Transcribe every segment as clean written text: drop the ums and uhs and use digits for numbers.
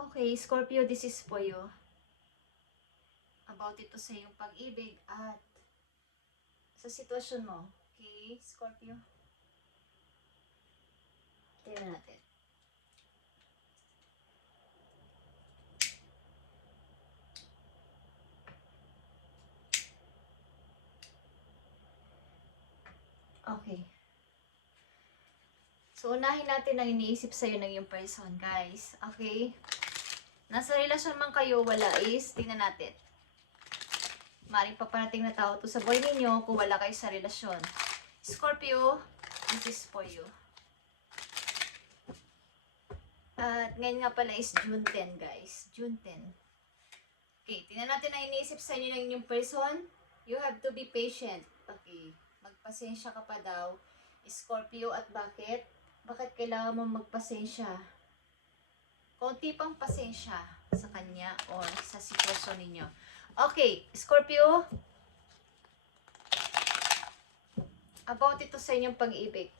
Okay, Scorpio, this is for you. About ito sa iyong pag-ibig at sa sitwasyon mo. Okay, Scorpio? Tingnan natin. Okay. So, unahin natin ang iniisip sa'yo ng iyong person, guys. Okay? Nasa relasyon man kayo, wala is, tingnan natin. Maring paparating na tao to sa buhay ninyo kung wala kayo sa relasyon. Scorpio, this is for you. At ngayon nga pala is June 10, guys. June 10. Okay, tingnan natin ang iniisip sa inyo ng inyong person. You have to be patient. Okay, magpasensya ka pa daw. Scorpio, at bakit? Bakit kailangan mo magpasensya? Konti pang pasensya sa kanya or sa sitwasyon ninyo. Okay, Scorpio. About ito sa inyong pag-ibig.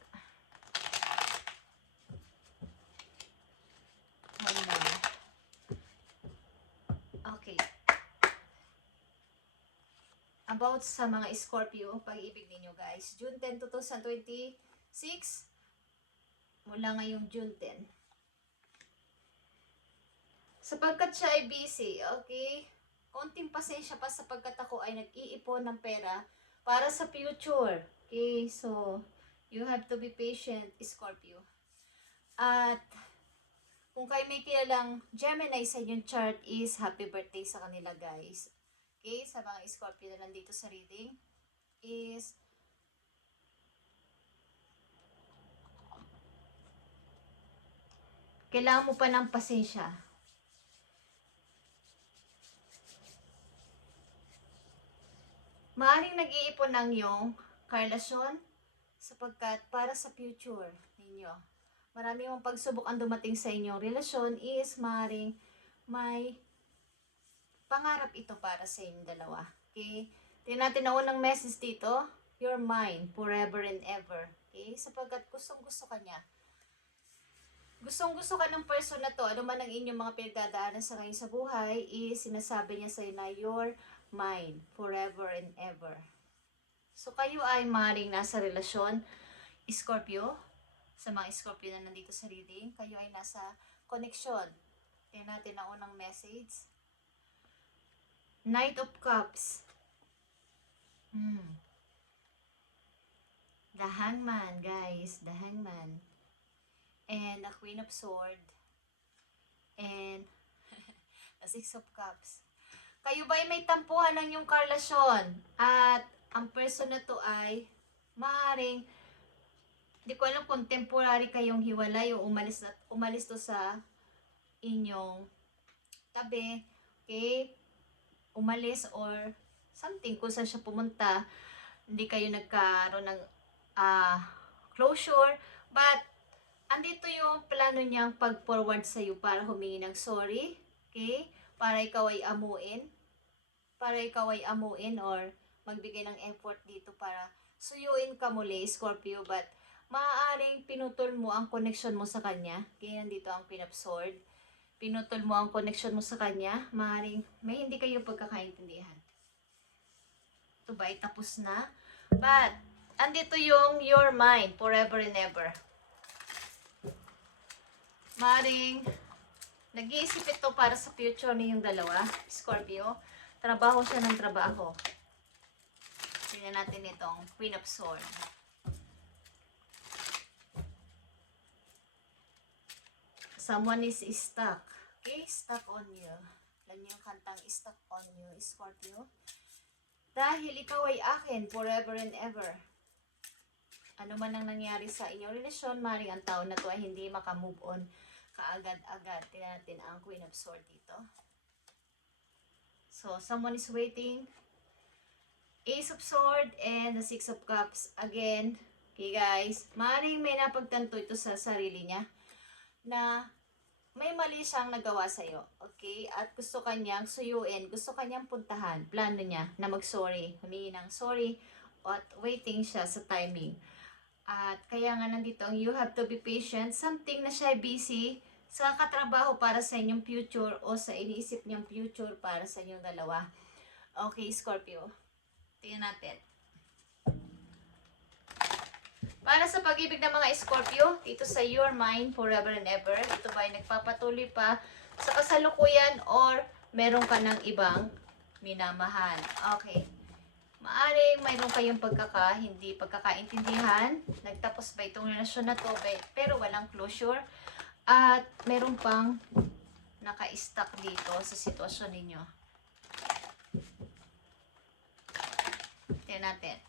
Okay. About sa mga Scorpio, pag-ibig ninyo, guys. June 10, 2026. Mula ngayong June 10. Sapagkat siya ay busy, okay? Konting pasensya pa sapagkat ako ay nag-iipon ng pera para sa future. Okay, so you have to be patient, Scorpio. At kung kayo may kilalang Gemini sa inyong chart is happy birthday sa kanila, guys. Okay, sa mga Scorpio na nandito sa reading is kailangan mo pa ng pasensya. Maaring nag-iipon ng iyong karelasyon sapagkat para sa future ninyo. Marami mong pagsubok ang dumating sa inyong relasyon is maaring may pangarap ito para sa inyong dalawa. Okay? Tingnan natin ang unang message dito. You're mine forever and ever. Okay? Sapagkat gustong-gusto ka niya. Gustong-gusto ka ng person na to, ano man ang inyong mga pinagdadaanan sa ngayon sa buhay, is sinasabi niya sa'yo na you're mine forever and ever. So kayo ay maring nasa relasyon, Scorpio, sa mga Scorpio na nandito sa reading, kayo ay nasa connection. Tingnan natin ang unang message. Knight of Cups. The Hangman, guys. The Hangman. And the Queen of Swords. And the Six of Cups. Kayo ba ay may tampuhan ng iyong karelasyon? At ang person na to ay maaaring, di ko alam kung temporary kayong hiwalay o umalis to sa inyong tabi. Okay? Umalis or something kung saan siya pumunta. Hindi kayo nagkaroon ng closure. But andito yung plano niyang pag-forward sa iyo para humingi ng sorry. Okay? Para ikaw ay amuin. Para ikaw ay amuin or magbigay ng effort dito para suyuin ka muli, Scorpio. But maaaring pinutol mo ang connection mo sa kanya. Kaya nandito ang pinabsorb. Pinutol mo ang connection mo sa kanya. Maaaring may hindi kayo pagkakaintindihan. Ito ba ay tapos na? But andito yung your mind forever and ever. Maring nag-iisip ito para sa future niyong dalawa, Scorpio. Trabaho siya ng trabaho. Tingnan natin itong Queen of Swords. Someone is stuck. Okay, stuck on you. Alam niyo yung kantang stuck on you, Scorpio. Dahil ikaw ay akin forever and ever. Ano man ang nangyari sa inyong relasyon, maring ang tao na to ay hindi makamove on kaagad-agad. Tingnan natin ang Queen of Swords dito. So, someone is waiting. Ace of Swords and the Six of Cups. Again, okay guys, maring may napagtanto ito sa sarili niya na may mali siyang nagawa sa'yo. Okay? At gusto kanyang suyuin, gusto kanyang puntahan. Plano niya na mag-sorry, humingi ng sorry, at waiting siya sa timing. At kaya nga nandito ang you have to be patient. Something na siya busy sa katrabaho para sa inyong future o sa iniisip niyang future para sa inyong dalawa. Okay, Scorpio. Tingnan natin. Para sa pag-ibig ng mga Scorpio, dito sa Your Mind Forever and Ever, ito ba ay nagpapatuloy pa sa kasalukuyan or meron ka ng ibang minamahal? Okay. Maaring mayroon kayong hindi pagkakaintindihan. Nagtapos ba itong relasyon na to, pero walang closure. At meron pang naka-stuck dito sa sitwasyon ninyo. Tingnan natin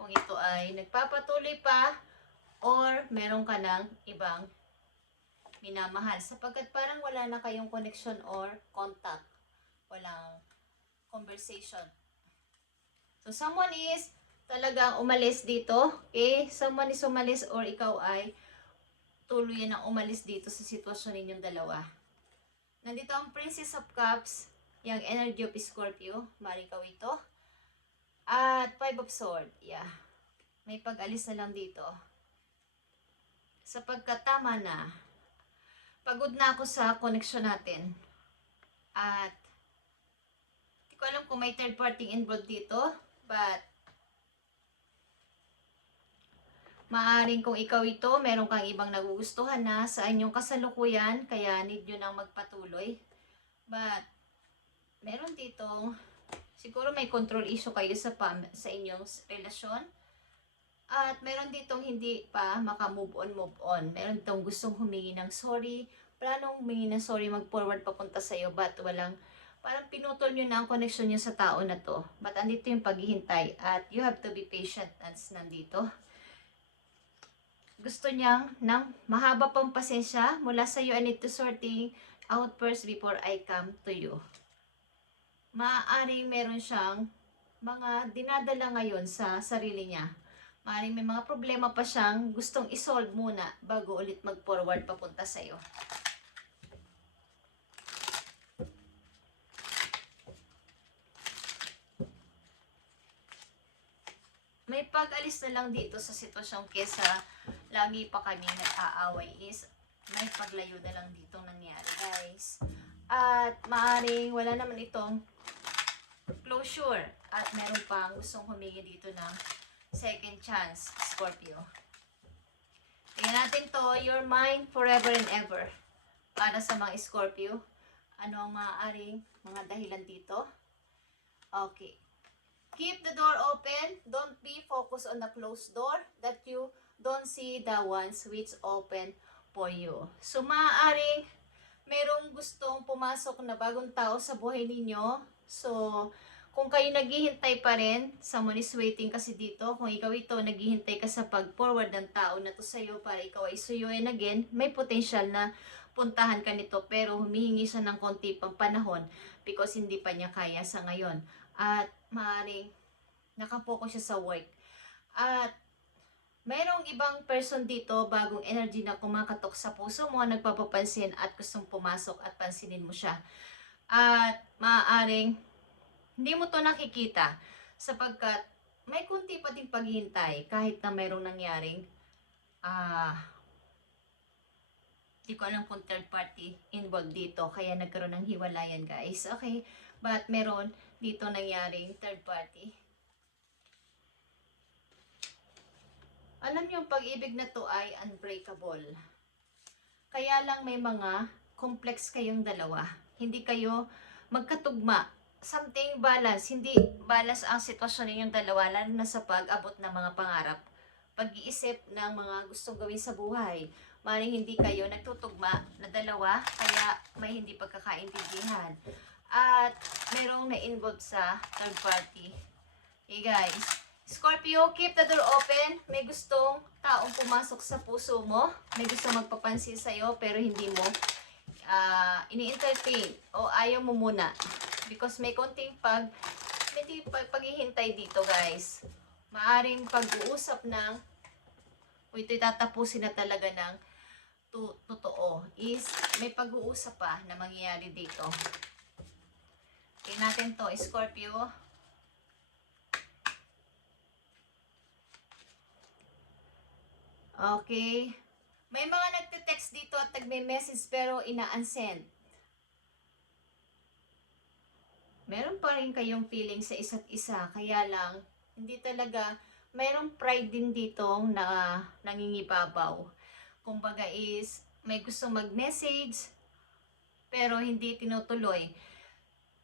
kung ito ay nagpapatuloy pa or meron ka ng ibang minamahal. Sapagkat parang wala na kayong connection or contact. Walang conversation. So, someone is talagang umalis dito. Okay? Someone is umalis or ikaw ay tuluyan na umalis dito sa sitwasyon ninyong dalawa. Nandito ang Princess of Cups, yung energy of Scorpio. Maring ikaw ito. At Five of Swords. Yeah. May pag-alis na lang dito. Sapagkat tama na. Pagod na ako sa connection natin. At hindi ko alam kung may third party involved dito. But maaring kung ikaw ito, meron kang ibang nagugustuhan na sa inyong kasalukuyan, kaya need nyo nang magpatuloy. But meron ditong, siguro may control issue kayo sa inyong relasyon. At meron ditong hindi pa maka-move on. Meron ditong gustong humingi ng sorry, planong humingi ng sorry, mag-forward papunta sa'yo, but walang, parang pinutol nyo na ang connection nyo sa tao na to. But andito yung paghihintay at you have to be patient as nandito. Gusto niyang ng mahaba pang pasensya mula sa iyo. I need to sorting out first before I come to you. Maaaring meron siyang mga dinadala ngayon sa sarili niya. Maaaring may mga problema pa siyang gustong isolve muna bago ulit mag-forward papunta sa iyo. May pag-alis na lang dito sa sitwasyong kesa lagi pa kami nag-aaway is may paglayo na lang dito nangyari, guys. At maaring wala naman itong closure at meron pang gustong humingi dito ng second chance, Scorpio. Tingnan natin to, Your Mind Forever and Ever. Para sa mga Scorpio, ano ang maaaring mga dahilan dito? Okay. Keep the door open. Don't be focused on the closed door that you don't see the ones which open for you. So, maaaring merong gustong pumasok na bagong tao sa buhay ninyo. So, kung kayo naghihintay pa rin, someone is waiting kasi dito. Kung ikaw ito, naghihintay ka sa pag-forward ng tao na to sa'yo para ikaw ay suyuin again, may potential na puntahan ka nito. Pero humihingi siya ng konti pang panahon because hindi pa niya kaya sa ngayon. At maaaring nakapokus siya sa work. At mayroong ibang person dito, bagong energy na kumakatok sa puso mo, nagpapapansin at gustong pumasok at pansinin mo siya. At maaaring hindi mo to nakikita sapagkat may kunti pa ding paghihintay kahit na mayroong nangyaring di ko alam kung third party involved dito kaya nagkaroon ng hiwalayan, guys. Okay, but meron dito nangyaring third party. Alam niyo, ang pag-ibig na to ay unbreakable. Kaya lang may mga complex kayong dalawa. Hindi kayo magkatugma. Something balance. Hindi balance ang sitwasyon ninyong dalawa, lalo na sa pag-abot ng mga pangarap. Pag-iisip ng mga gustong gawin sa buhay. Maring hindi kayo nagtutugma na dalawa, kaya may hindi pagkakaintindihan. At merong na-involve sa third party. Okay, guys. Scorpio, keep the door open. May gustong taong pumasok sa puso mo. May gustong magpapansin sa'yo, pero hindi mo ini-entertain o ayaw mo muna. Because may konting paghihintay dito, guys. Maaring pag-uusap ng o ito'y tatapusin na talaga ng totoo is may pag-uusap pa na mangyayari dito. Tingnan natin to, Scorpio. Okay. May mga nagte-text dito at nagme-message pero ina-unsend. Meron pa rin kayong feeling sa isa't isa, kaya lang, hindi talaga, mayroong pride din dito na nangingibabaw. Kumbaga is, may gusto mag-message, pero hindi tinutuloy.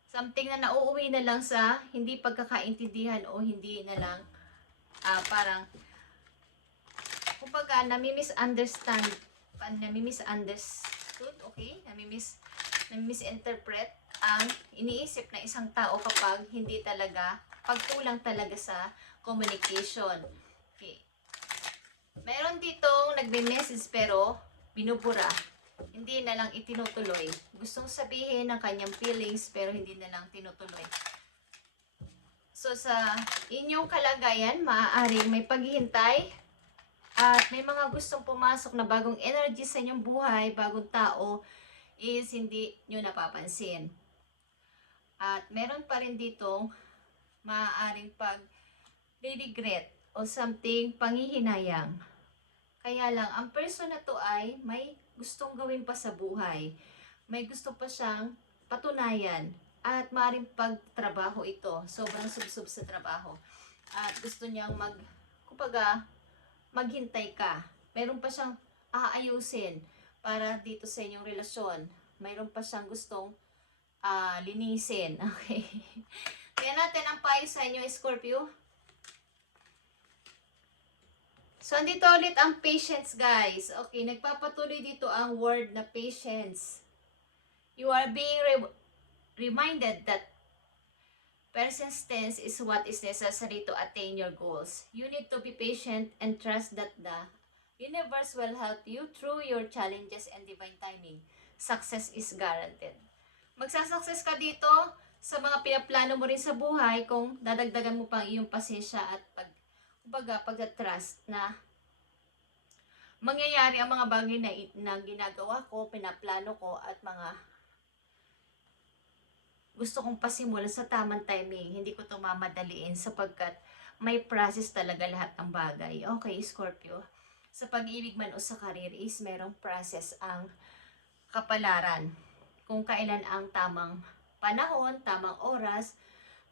Something na nauuwi na lang sa hindi pagkakaintindihan o hindi na lang, parang, kumbaga, nami-misunderstood, okay? Nami-misinterpret ang iniisip ng isang tao kapag hindi talaga, pagkulang talaga sa communication. Okay. Meron ditong nagme-message pero binubura. Hindi na lang itinutuloy. Gustong sabihin ng kanyang feelings pero hindi na lang tinutuloy. So sa inyong kalagayan, maaaring may paghihintay at may mga gustong pumasok na bagong energy sa inyong buhay, bagong tao, is hindi nyo napapansin. At meron pa rin ditong maaaring pag-regret o something panghihinayang. Kaya lang, ang person na to ay may gustong gawin pa sa buhay. May gusto pa siyang patunayan. At maaaring pagtrabaho ito. Sobrang subsub sa trabaho. At gusto niyang maghintay ka. Meron pa siyang aayusin para dito sa inyong relasyon. Mayroon pa siyang gustong linisin. Okay. Kaya natin ang payo sa inyo, Scorpio. So, andito ulit ang patience, guys. Okay, nagpapatuloy dito ang word na patience. You are being reminded that persistence is what is necessary to attain your goals. You need to be patient and trust that the universe will help you through your challenges and divine timing. Success is guaranteed. Magsasucess ka dito sa mga pinaplano mo rin sa buhay kung dadagdagan mo pang iyong pasensya at pag-trust na mangyayari ang mga bagay na ginagawa ko, pinaplano ko at mga gusto kong pasimulan sa tamang timing. Hindi ko ito mamadaliin sapagkat may process talaga lahat ng bagay. Okay, Scorpio. Sa pag-ibig man o sa career is merong process ang kapalaran. Kung kailan ang tamang panahon, tamang oras,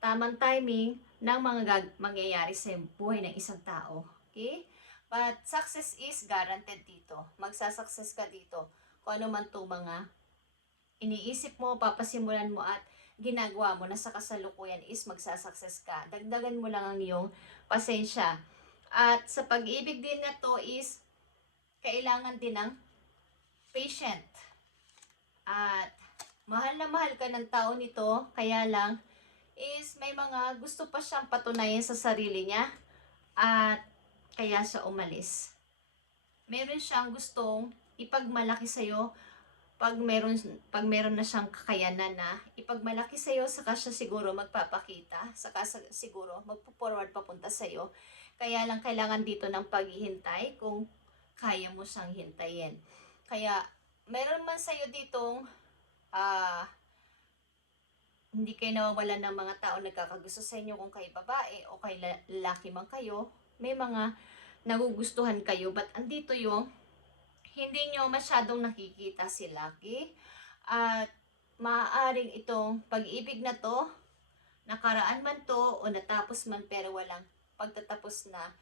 tamang timing ng mga mangyayari sa buhay ng isang tao. Okay? But success is guaranteed dito. Magsasucess ka dito. Kung ano man itong mga iniisip mo, papasimulan mo at ginagawa mo na sa kasalukuyan is magsasucess ka. Dagdagan mo lang ang iyong pasensya. At sa pag-ibig din na to is kailangan din ng patient. At mahal na mahal ka ng tao nito, kaya lang is may mga gusto pa siyang patunayan sa sarili niya at kaya siya umalis. Meron siyang gustong ipagmalaki sa'yo pag meron na siyang kakayanan na ipagmalaki sa'yo, saka siya siguro magpapakita, saka siguro magpo-forward papunta sa'yo. Kaya lang kailangan dito ng paghihintay kung kaya mo siyang hintayin. Kaya meron man sa'yo ditong hindi kayo nawawalan ng mga tao nagkakagusto sa inyo kung kayo babae o kay lalaki man kayo, may mga nagugustuhan kayo, but andito yung hindi nyo masyadong nakikita si Lucky at maaaring itong pag-ibig na to nakaraan man to o natapos man pero walang pagtatapos na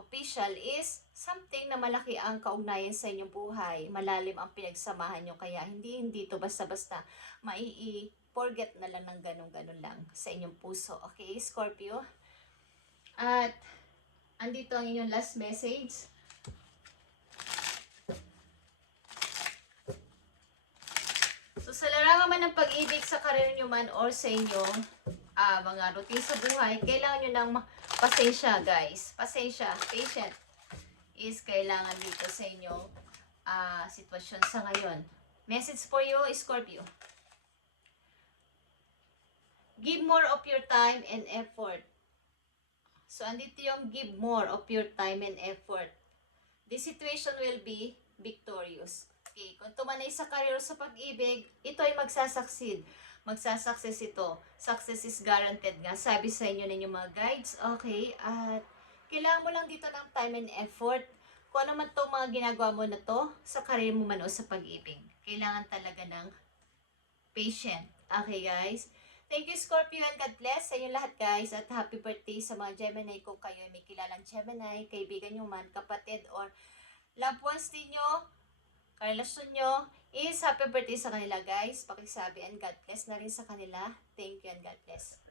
official is something na malaki ang kaugnayan sa inyong buhay. Malalim ang pinagsamahan nyo kaya hindi to basta-basta forget na lang ng ganun-ganun lang sa inyong puso. Okay, Scorpio? At andito ang inyong last message. So sa larangan man ng pag-ibig sa karir nyo man or sa inyong mga routine sa buhay, kailangan nyo ng pasensya, guys. Pasensya, patient is kailangan dito sa inyong sitwasyon sa ngayon. Message for you, Scorpio. Give more of your time and effort. So, andito yung give more of your time and effort. This situation will be victorious. Okay, kung tumanay sa career sa pag-ibig, ito ay magsasucceed. Magsasucess ito. Success is guaranteed nga. Sabi sa inyo ninyo mga guides. Okay, at kailangan mo lang dito ng time and effort. kung ano man itong mga ginagawa mo na to, sa career mo man o sa pag-ibig. Kailangan talaga ng patient. Okay, guys? Thank you, Scorpio, and God bless sa inyo lahat, guys. At happy birthday sa mga Gemini kung kayo may kilalang Gemini, kaibigan nyo man, kapatid, or loved ones ninyo, karelasyon nyo, is happy birthday sa kanila, guys. Pakisabi and God bless na rin sa kanila. Thank you and God bless.